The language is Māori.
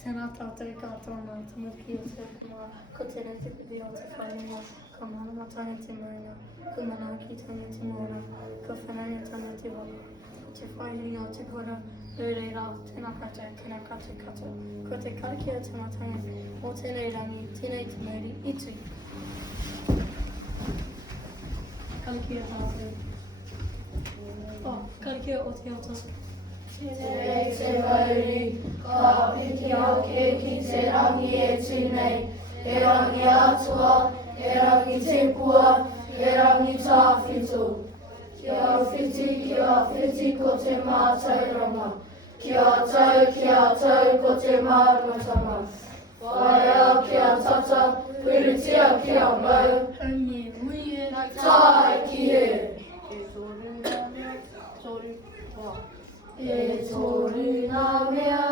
Tēnā tātou kātona, te muki o te kuma, ko te rete pipi o te whainga, ko mana tanga te mauna, ko manaki tanga te mōna, ko whananga tanga te waka, ko te whaihinga o te kora, rereira, tēnā katu kata, ko te karakia o te matanga, o tēnei rangi, tēnei te mauri, itu. Karakia tātou. Karakia o te oto. Tēnei te mauri, ka piki ake ki te rangi e tūnei, e rangi atua, e rangi tepua, e rangi tāwhito. Kia whiti ko te mātauranga, kia tau ko te māruatanga. Whaia kia tata, puritia kia mau, Haunye muie, tāi ki he. e toru ngā mea,